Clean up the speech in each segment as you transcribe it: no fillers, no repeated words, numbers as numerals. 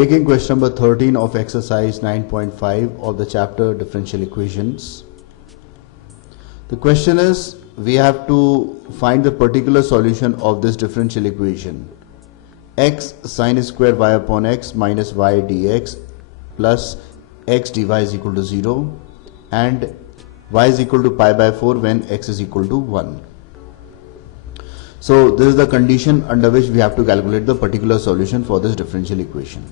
Taking question number 13 of exercise 9.5 of the chapter differential equations. The question is, we have to find the particular solution of this differential equation. X sin square y upon x minus y dx plus x dy is equal to 0 and y is equal to pi by 4 when x is equal to 1. So this is the condition under which we have to calculate the particular solution for this differential equation.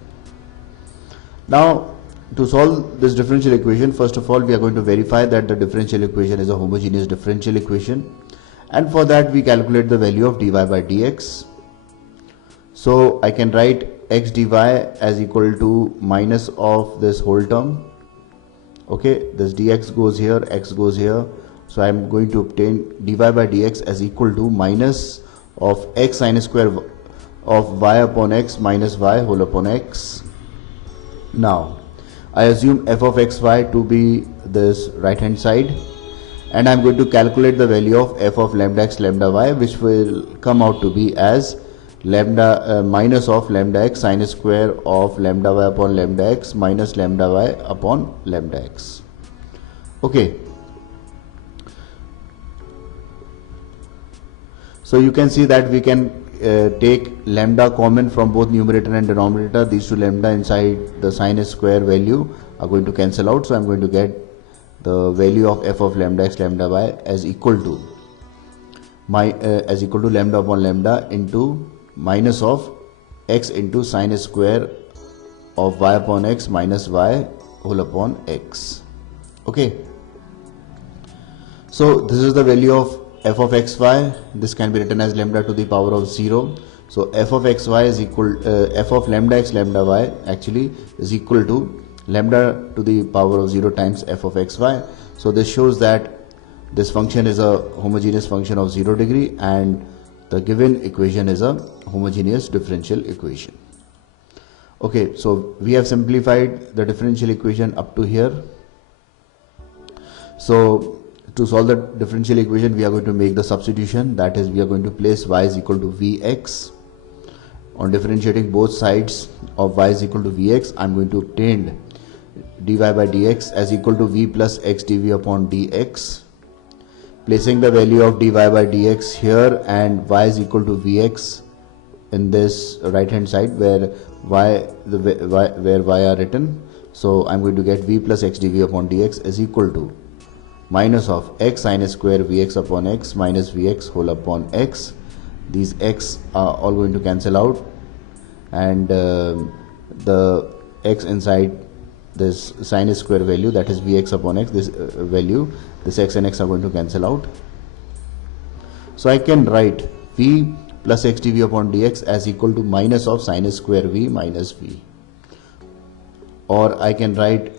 Now, to solve this differential equation, first of all we are going to verify that the differential equation is a homogeneous differential equation, and for that we calculate the value of dy by dx. So I can write x dy as equal to minus of this whole term. Okay, this dx goes here, x goes here. So I am going to obtain dy by dx as equal to minus of x sin square of y upon x minus y whole upon x. Now I assume f of xy to be this right hand side, and I am going to calculate the value of f of lambda x lambda y, which will come out to be as lambda minus of lambda x sin square of lambda y upon lambda x minus lambda y upon lambda x. Okay. So you can see that we can take lambda common from both numerator and denominator. These two lambda inside the sin square value are going to cancel out. So I am going to get the value of f of lambda x lambda y as equal to lambda upon lambda into minus of x into sin square of y upon x minus y whole upon x. Okay. So this is the value of f of xy. This can be written as lambda to the power of 0. So f of xy is equal f of lambda x lambda y actually is equal to lambda to the power of 0 times f of xy. So this shows that this function is a homogeneous function of 0 degree and the given equation is a homogeneous differential equation. Okay, so we have simplified the differential equation up to here. So to solve the differential equation, we are going to make the substitution, that is, we are going to place y is equal to vx. On differentiating both sides of y is equal to vx, I am going to obtain dy by dx as equal to v plus x dv upon dx. Placing the value of dy by dx here and y is equal to vx in this right hand side where y are written. So I am going to get v plus x dv upon dx is equal to minus of x sin square vx upon x minus vx whole upon x. These x are all going to cancel out, and the x inside this sin square value, that is vx upon x, this value, this x and x are going to cancel out. So I can write v plus x dv upon dx as equal to minus of sin square v minus v, or I can write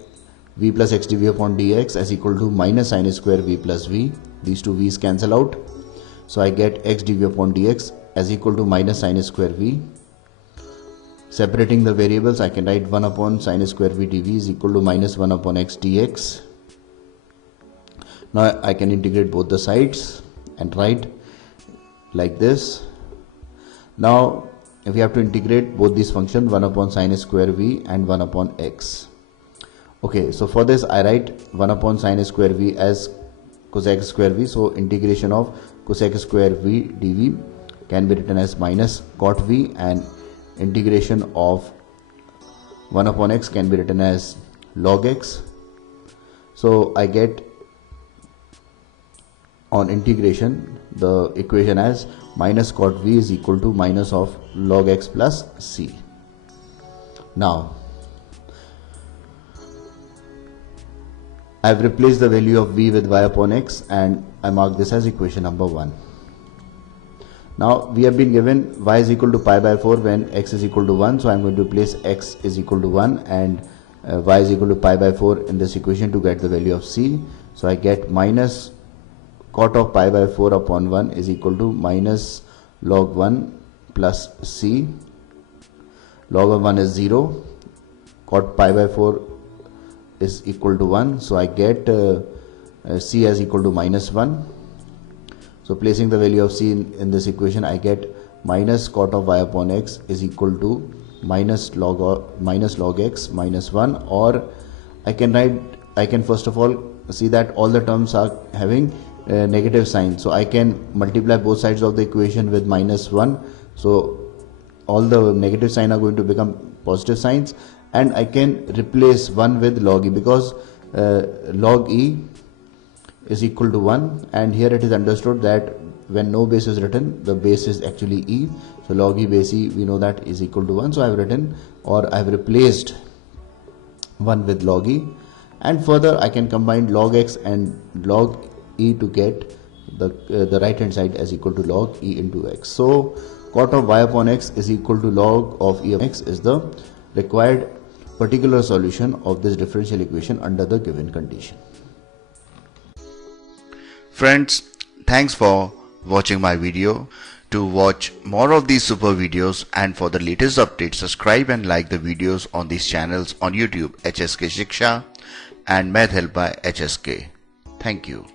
v plus x dv upon dx as equal to minus sin square v plus v. These two v's cancel out. So I get x dv upon dx as equal to minus sin square v. Separating the variables, I can write 1 upon sin square v dv is equal to minus 1 upon x dx. Now I can integrate both the sides and write like this. Now if we have to integrate both these functions, 1 upon sin square v and 1 upon x. Okay, so for this I write 1 upon sin square v as cosec square v. So integration of cosec square v dv can be written as minus cot v, and integration of 1 upon x can be written as log x. So I get on integration the equation as minus cot v is equal to minus of log x plus c. Now I have replaced the value of v with y upon x and I mark this as equation number 1. Now we have been given y is equal to pi by 4 when x is equal to 1. So I am going to place x is equal to 1 and y is equal to pi by 4 in this equation to get the value of c. So I get minus cot of pi by 4 upon 1 is equal to minus log 1 plus c. Log of 1 is 0. Cot pi by 4 is equal to 1. So I get c as equal to minus 1. So placing the value of c in this equation, I get minus cot of y upon x is equal to minus log x minus 1, or I can first of all see that all the terms are having negative sign, so I can multiply both sides of the equation with minus 1, so all the negative sign are going to become positive signs, and I can replace 1 with log e, because log e is equal to 1, and here it is understood that when no base is written, the base is actually e, so log e base e, we know that is equal to 1, so I have written, or I have replaced 1 with log e, and further I can combine log x and log e to get the right hand side as equal to log e into x. So cot of y upon x is equal to log of e upon x is the required particular solution of this differential equation under the given condition. Friends, thanks for watching my video. To watch more of these super videos and for the latest updates, subscribe and like the videos on these channels on YouTube, HSK Shiksha and Math Help by HSK. Thank you.